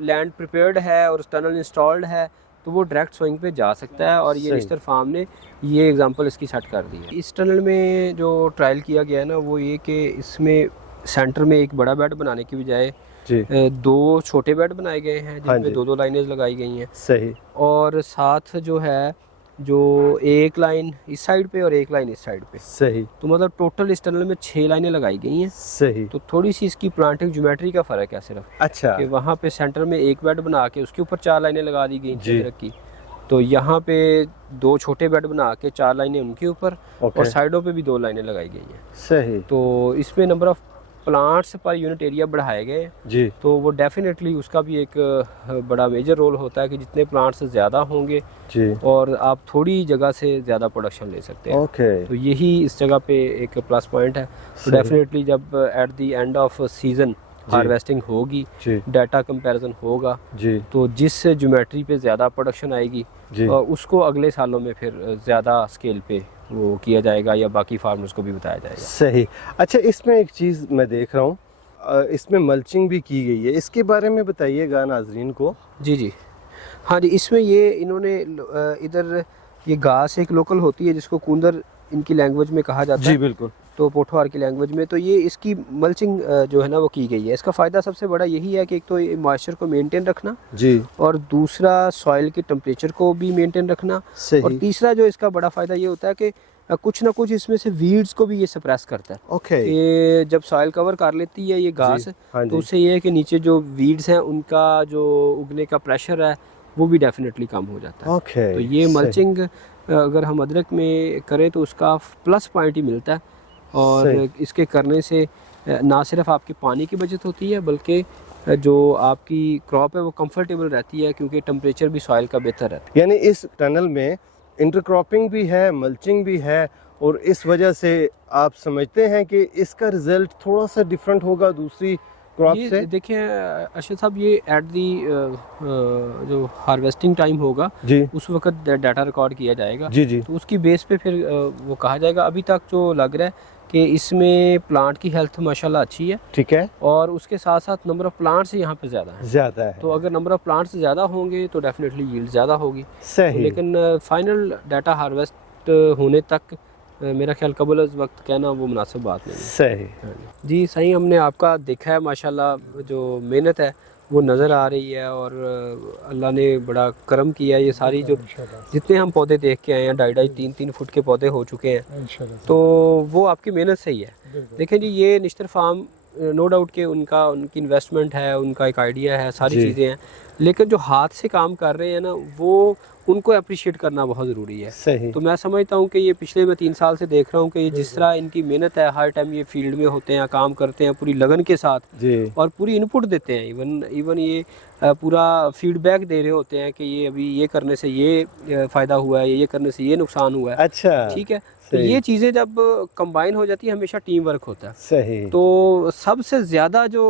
लैंड प्रिपेयर्ड है और टनल इंस्टॉल्ड है तो वो डायरेक्ट सोइंग पे जा सकता है। और ये सही। रिश्तर फार्म ने ये एग्जांपल इसकी सेट कर दी है। इस टनल में जो ट्रायल किया गया है ना वो ये कि इसमें सेंटर में एक बड़ा बेड बनाने की बजाय जी, 2 छोटे बेड बनाए गए हैं हाँ जिनमें जी। 2-2 लाइनें लगाई गई हैं। सही, और साथ जो है जो एक लाइन इस साइड पे और एक लाइन इस साइड पे, सही, तो मतलब टोटल इस टनल में 6 लाइनें लगाई गई हैं। सही, तो थोड़ी सी इसकी प्लांटिंग ज्योमेट्री का फ़र्क है सिर्फ अच्छा, कि वहाँ पे सेंटर में एक बेड बना के उसके ऊपर 4 लाइनें लगा दी गई जी। अदरक की, तो यहाँ पे 2 छोटे बेड बना के 4 लाइनें उनके ऊपर ओके, और साइडों पे भी 2 लाइनें लगाई गई हैं। सही, तो इसमें number of plants per unit area बढ़ाए गए हैं जी तो वो डेफिनेटली उसका भी एक बड़ा मेजर रोल होता है कि जितने प्लांट्स ज़्यादा होंगे जी और आप थोड़ी जगह से ज़्यादा प्रोडक्शन ले सकते हैं। ओके तो यही इस जगह पे एक प्लस पॉइंट है। तो सही। डेफिनेटली जब at the end of season harvesting होगी, जी डाटा कंपैरिजन होगा, जी तो जिस ज्योमेट्री पे ज़्यादा प्रोडक्शन आएगी जी उसको अगले सालों में फिर ज़्यादा स्केल पे वो किया जाएगा या बाकी फार्मर्स को भी बताया जाएगा। सही। अच्छा, इसमें एक चीज़ मैं देख रहा हूँ, इसमें मल्चिंग भी की गई है, इसके बारे में बताइएगा नाजरीन को। जी जी हाँ जी, इसमें ये इन्होंने इधर ये घास एक लोकल होती है जिसको कूंदर इनकी लैंग्वेज में कहा जाता जी है, बिल्कुल। तो पोठवार की लैंग्वेज में, तो ये इसकी मल्चिंग जो है ना वो की गई है। इसका फ़ायदा सबसे बड़ा यही है कि एक तो ये मॉइस्चर को मेंटेन रखना जी और दूसरा सॉइल के टेम्परेचर को भी मेंटेन रखना, और सही। तीसरा जो इसका बड़ा फ़ायदा ये होता है कि कुछ ना कुछ इसमें से वीड्स को भी ये सप्रेस करता है। ओके ये जब सॉइल कवर कर लेती है ये घास, हाँ तो जी उससे ये है कि नीचे जो वीड्स हैं उनका जो उगने का प्रेशर है वो भी डेफिनेटली कम हो जाता है। ओके। तो ये सही। मल्चिंग अगर हम अदरक में करें तो उसका प्लस पॉइंट ही मिलता है, और सही। इसके करने से ना सिर्फ आपकी पानी की बचत होती है बल्कि जो आपकी क्रॉप है वो कंफर्टेबल रहती है क्योंकि टेम्परेचर भी सॉइल का बेहतर रहता है। यानी इस टनल में इंटरक्रॉपिंग भी है, मल्चिंग भी है, और इस वजह से आप समझते हैं कि इसका रिजल्ट थोड़ा सा डिफरेंट होगा दूसरी क्रॉप ये से। देखिए अरशद साहब, ये एट दी जो हार्वेस्टिंग टाइम होगा जी उस वक्त डाटा रिकॉर्ड किया जाएगा, जी जी तो उसकी बेस पे फिर वो कहा जाएगा। अभी तक जो लग रहा है कि इसमें प्लांट की हेल्थ माशाल्लाह अच्छी है, ठीक है। और उसके साथ साथ नंबर ऑफ प्लांट्स यहाँ पे ज़्यादा है। ज़्यादा है तो अगर नंबर ऑफ प्लांट्स ज़्यादा होंगे तो डेफिनेटली यील्ड ज़्यादा होगी। तो सही। लेकिन फाइनल डाटा हार्वेस्ट होने तक मेरा ख्याल कबल अज़ वक्त कहना वो मुनासिब बात नहीं है। सही। जी सही, हमने आपका देखा है माशाल्लाह जो मेहनत है वो नज़र आ रही है, और अल्लाह ने बड़ा करम किया है। ये सारी जो जितने हम पौधे देख के आए हैं 2.5-3 फुट के पौधे हो चुके हैं, तो वो आपकी मेहनत से ही है। देखें जी, ये निश्तर फार्म नो डाउट कि उनकी इन्वेस्टमेंट है, उनका एक आइडिया है, सारी जी। चीज़ें हैं, लेकिन जो हाथ से काम कर रहे हैं ना वो उनको अप्रिशिएट करना बहुत ज़रूरी है। सही। तो मैं समझता हूँ कि ये पिछले मैं 3 साल से देख रहा हूँ कि ये जिस तरह इनकी मेहनत है, हर टाइम ये फील्ड में होते हैं, काम करते हैं पूरी लगन के साथ, जी और पूरी इनपुट देते हैं। इवन ये पूरा फीडबैक दे रहे होते हैं कि ये अभी ये करने से ये फ़ायदा हुआ है, ये करने से ये नुकसान हुआ है। अच्छा। ठीक है, तो सही। ये चीज़ें जब कंबाइन हो जाती है हमेशा टीम वर्क होता है। सही। तो सबसे ज़्यादा जो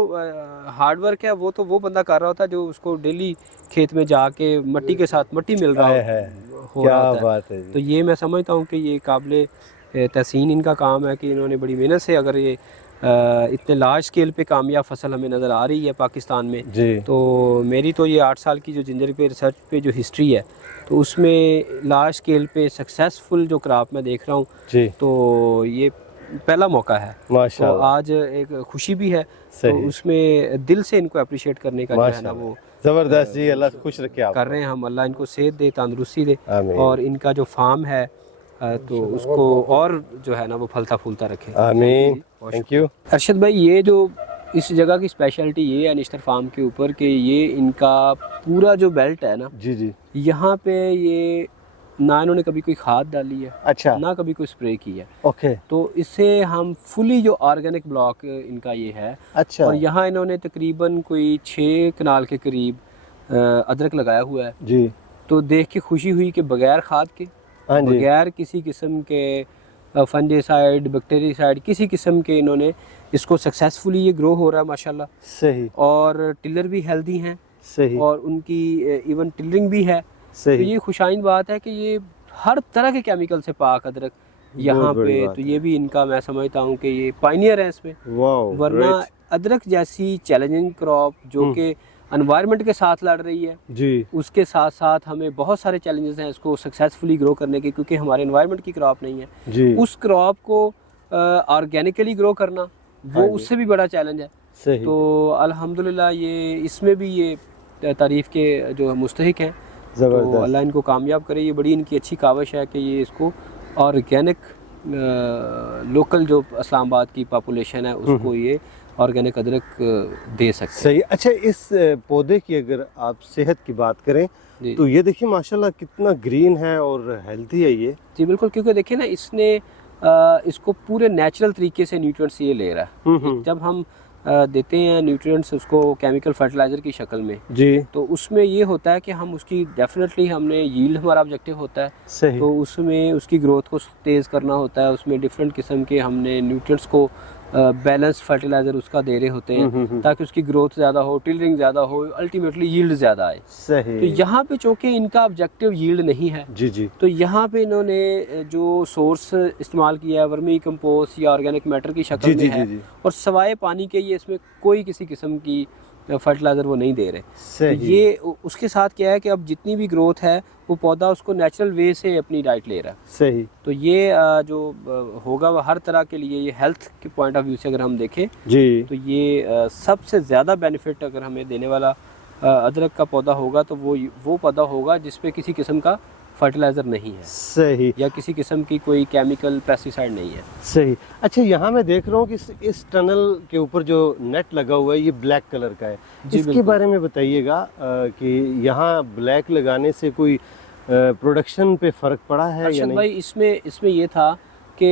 हार्ड वर्क है वो तो वो बंदा कर रहा होता है जो उसको डेली खेत में जाके मट्टी के साथ मट्टी मिल रहा हो क्या रहा होता है। बात है तो जी। ये मैं समझता हूँ कि ये काबिल तहसीन इनका काम है कि इन्होंने बड़ी मेहनत से अगर ये इतने लार्ज स्केल पे कामयाब फसल हमें नज़र आ रही है पाकिस्तान में। जी तो मेरी तो ये 8 साल की जो जिंजर पे रिसर्च पे जो हिस्ट्री है, तो उसमें लार्ज स्केल पे सक्सेसफुल जो क्रॉप मैं देख रहा हूँ, जी तो ये पहला मौका है। तो माशाल्लाह। आज एक खुशी भी है, तो सही। उसमें दिल से इनको अप्रिशिएट करने का जो है ना माशाल्लाह। वो ज़बरदस्त जी, अल्लाह खुश रखे आप कर रहे हैं हम। अल्लाह इनको सेहत दे, तंदुरुस्ती दे, आमीन और इनका जो फार्म है तो उसको और जो है ना वो फलता फूलता रखे। आमीन। Thank you. अरशद भाई, ये जो इस जगह की स्पेशलिटी ये है निश्तर फार्म के ऊपर कि ये इनका पूरा जो बेल्ट है ना, जी जी यहाँ पे ये ना इन्होंने कभी कोई खाद डाली है, अच्छा ना कभी कोई स्प्रे की है। ओके तो इससे हम फुली जो ऑर्गेनिक ब्लॉक इनका ये है, अच्छा और यहाँ इन्होंने तकरीबन कोई 6 कनाल के करीब अदरक लगाया हुआ है। जी तो देख के खुशी हुई कि बगैर खाद के, हाँ जी बगैर किसी किस्म के फंजीसाइड, बैक्टीरियासाइड, किसी किस्म के इन्होंने इसको सक्सेसफुली ये ग्रो हो रहा है माशाल्लाह। सही और टिलर भी हेल्दी हैं, सही और उनकी इवन टिलरिंग भी है। तो सही ये खुशाइन बात है कि ये हर तरह के केमिकल से पाक अदरक यहाँ बड़ी पे, बात तो ये भी इनका मैं समझता हूँ कि ये पायनियर है इसमें। वाओ वरना ग्रेट अदरक जैसी चैलेंजिंग क्रॉप जो कि एनवायरनमेंट के साथ लड़ रही है, जी उसके साथ साथ हमें बहुत सारे चैलेंजेस हैं इसको सक्सेसफुली ग्रो करने के, क्योंकि हमारे एनवायरनमेंट की क्रॉप नहीं है। जी उस क्रॉप को ऑर्गेनिकली ग्रो करना वो हाँ जी। उससे भी बड़ा चैलेंज है। सही तो अल्हम्दुलिल्लाह ये इसमें भी ये तारीफ़ के जो मुस्तहिक हैं। तो ज़बरदस्त अल्लाह इनको कामयाब करे। ये बड़ी इनकी अच्छी काविश है कि ये इसको ऑर्गेनिक लोकल जो इस्लामाबाद की पॉपुलेशन है उसको ये ऑर्गेनिक अदरक दे सकते सही। अच्छा, इस पौधे की अगर आप सेहत की बात करें हैं। तो ये देखिए माशाल्लाह कितना ग्रीन है और हेल्दी है ये। जी बिल्कुल, क्योंकि देखिए ना इसने इसको पूरे नेचुरल तरीके से न्यूट्रिएंट्स ये ले रहा है। जब हम देते हैं न्यूट्रिएंट्स उसको केमिकल फर्टिलाइज़र की शक्ल में जी, तो उसमें ये होता है कि हम उसकी डेफिनेटली हमने यील्ड हमारा ऑब्जेक्टिव होता है, सही। तो उसमें उसकी ग्रोथ को तेज़ करना होता है। उसमें डिफरेंट किस्म के हमने न्यूट्रिएंट्स को बैलेंस फर्टिलाइज़र उसका दे रहे होते हैं ताकि उसकी ग्रोथ ज़्यादा हो, टिलरिंग ज़्यादा हो, अल्टीमेटली यील्ड ज़्यादा आए। सही। तो यहाँ पे चूँकि इनका ऑब्जेक्टिव यील्ड नहीं है जी जी, तो यहाँ पे इन्होंने जो सोर्स इस्तेमाल किया है वर्मी कंपोस्ट या ऑर्गेनिक मैटर की शक्ल जी में जी है, जी जी, और सवाए पानी के ये इसमें कोई किसी किस्म की फर्टिलाइज़र वो नहीं दे रहे। तो सही। ये उसके साथ क्या है कि अब जितनी भी ग्रोथ है वो पौधा उसको नेचुरल वे से अपनी डाइट ले रहा है। सही तो ये जो होगा वह हर तरह के लिए, ये हेल्थ के पॉइंट ऑफ व्यू से अगर हम देखें जी, तो ये सबसे ज़्यादा बेनिफिट अगर हमें देने वाला अदरक का पौधा होगा तो वो पौधा होगा जिसपे किसी किस्म का फर्टिलाइज़र नहीं है सही या किसी किस्म की कोई केमिकल पेस्टिसाइड नहीं है। सही। अच्छा, यहाँ मैं देख रहा हूँ कि इस टनल के ऊपर जो नेट लगा हुआ है ये ब्लैक कलर का है, जी, इसके बिल्कुल। बारे में बताइएगा कि यहाँ ब्लैक लगाने से कोई प्रोडक्शन पे फ़र्क पड़ा है या अर्शद नहीं? भाई इसमें ये था कि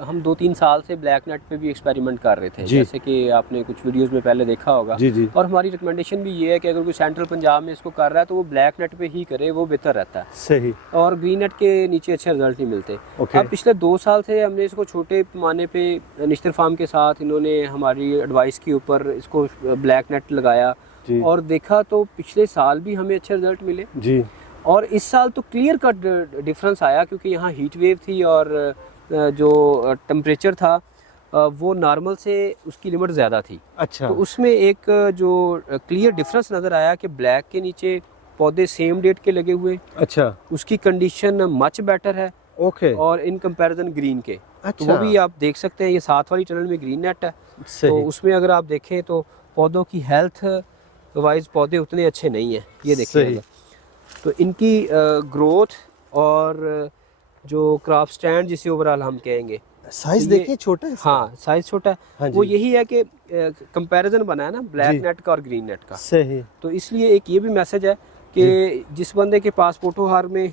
हम 2-3 साल से ब्लैक नेट पे भी एक्सपेरिमेंट कर रहे थे, जी। जैसे कि आपने कुछ वीडियोस में पहले देखा होगा। जी जी, और हमारी रिकमेंडेशन भी ये है कि अगर कोई सेंट्रल पंजाब में इसको कर रहा है तो वो ब्लैक नेट पे ही करे, वो बेहतर रहता है। सही। और ग्रीन नेट के नीचे अच्छे रिजल्ट नहीं मिलते। ओके। अब पिछले 2 साल से हमने इसको छोटे पैमाने पे निश्तर फार्म के साथ इन्होंने हमारी एडवाइस के ऊपर इसको ब्लैक नेट लगाया जी और देखा तो पिछले साल भी हमें अच्छे रिजल्ट मिले जी, और इस साल तो क्लियर कट डिफरेंस आया क्योंकि यहाँ हीट वेव थी और जो टेम्परेचर था वो नॉर्मल से उसकी लिमिट ज़्यादा थी। अच्छा, तो उसमें एक जो क्लियर डिफरेंस नज़र आया कि ब्लैक के नीचे पौधे सेम डेट के लगे हुए, अच्छा, उसकी कंडीशन मच बेटर है ओके, और इन कंपैरिजन ग्रीन के। तो अच्छा, वो भी आप देख सकते हैं, ये साथ वाली टनल में ग्रीन नेट है तो सही, उसमें अगर आप देखें तो पौधों की हेल्थ वाइज पौधे उतने अच्छे नहीं हैं, ये सही। देखिए। तो इनकी ग्रोथ और जो क्रॉप स्टैंड जिसे ओवरऑल हम कहेंगे, साइज तो ये- देखिए छोटा है इसका। हाँ साइज छोटा है। हाँ वो जी। यही है कि कंपैरिजन बना है ना जी। ब्लैक नेट का और ग्रीन नेट का, सही, तो इसलिए एक ये भी मैसेज है कि जिस बंदे के पास पोटोहार में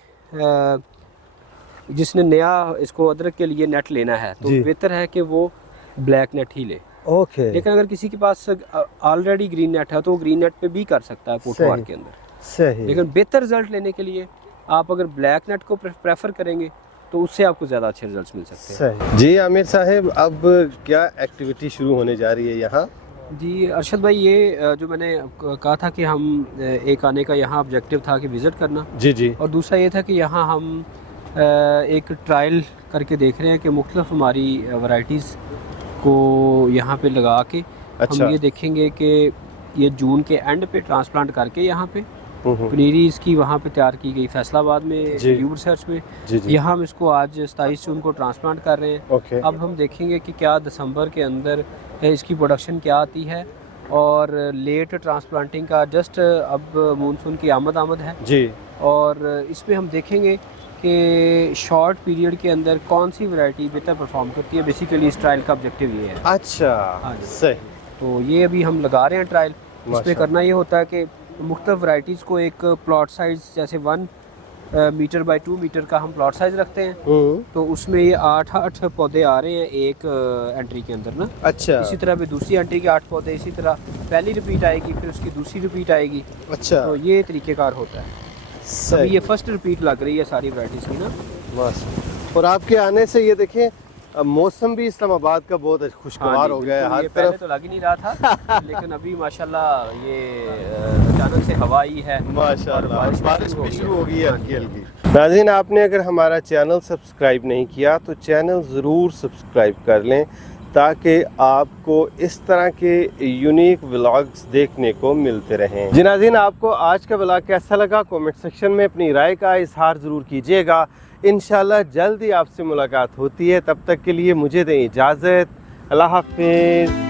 जिसने नया इसको अदरक के लिए नेट लेना है तो जी। बेहतर है कि वो ब्लैक नेट ही ले। ओके, लेकिन अगर किसी के पास ऑलरेडी ग्रीन नेट है तो वो ग्रीन नेट पे भी कर सकता है पोटोहार सही। के अंदर। सही। लेकिन बेहतर रिजल्ट लेने के लिए आप अगर ब्लैक नेट को प्रेफर करेंगे तो उससे आपको ज़्यादा अच्छे रिजल्ट्स मिल सकते हैं। सही जी। आमिर साहब, अब क्या एक्टिविटी शुरू होने जा रही है यहाँ? जी अरशद भाई, ये जो मैंने कहा था कि हम एक आने का यहाँ ऑब्जेक्टिव था कि विज़िट करना, जी जी, और दूसरा ये था कि यहाँ हम एक ट्रायल करके देख रहे हैं कि मुख्तलिफ हमारी वैरायटीज़ को यहाँ पे लगा के अच्छा। हम ये देखेंगे कि ये जून के एंड पे ट्रांसप्लांट करके यहाँ पे हम्म, पनीरी इसकी वहाँ पे तैयार की गई फैसलाबाद में जी। यू रिसर्च में। जी जी, यहाँ हम इसको आज 27 जून को ट्रांसप्लांट कर रहे हैं। ओके, अब हम देखेंगे कि क्या दिसंबर के अंदर इसकी प्रोडक्शन क्या आती है, और लेट ट्रांसप्लांटिंग का जस्ट अब मानसून की आमद है, जी, और इसमें हम देखेंगे कि शॉर्ट पीरियड के अंदर कौन सी वैरायटी बेहतर परफॉर्म करती है। बेसिकली इस ट्रायल का ऑब्जेक्टिव ये है। अच्छा, हाँ जी। सही, तो ये अभी हम लगा रहे हैं ट्रायल। इसमें माशाल्लाह। करना ये होता है कि मुख्तलिफ वैरायटीज़ को एक प्लॉट साइज़ जैसे 1 मीटर बाई 2 मीटर का हम प्लॉट साइज़ रखते हैं, तो उसमें ये 8 पौधे आ रहे हैं एक एंट्री के अंदर ना। अच्छा, इसी तरह भी दूसरी एंट्री के 8 पौधे, इसी तरह पहली रिपीट आएगी फिर उसकी दूसरी रिपीट आएगी। अच्छा, तो ये तरीक़ेकार होता है। अभी सही, ये फर्स्ट रिपीट लग रही है सारी वैरायटीज़ की ना। माशाल्लाह। और आपके आने से ये देखें, अब मौसम भी इस्लामाबाद का बहुत खुशगवार हो गया है, हर ये पहले तरफ तो लग ही नहीं रहा था लेकिन अभी माशाल्लाह ये अचानक से हवा आई है और माशाल्लाह बारिश शुरू हो भी गई शुरू है। हो गई है हल्की हल्की। नाज़रीन, आपने अगर हमारा चैनल सब्सक्राइब नहीं किया तो चैनल ज़रूर सब्सक्राइब कर लें ताकि आपको इस तरह के यूनिक व्लॉग्स देखने को मिलते रहें। जी नाज़रीन, आपको आज का व्लॉग कैसा लगा कमेंट सेक्शन में अपनी राय का इजहार ज़रूर कीजिएगा। इंशाल्लाह जल्द ही आपसे मुलाकात होती है, तब तक के लिए मुझे दें इजाज़त। अल्लाह हाफ़िज़।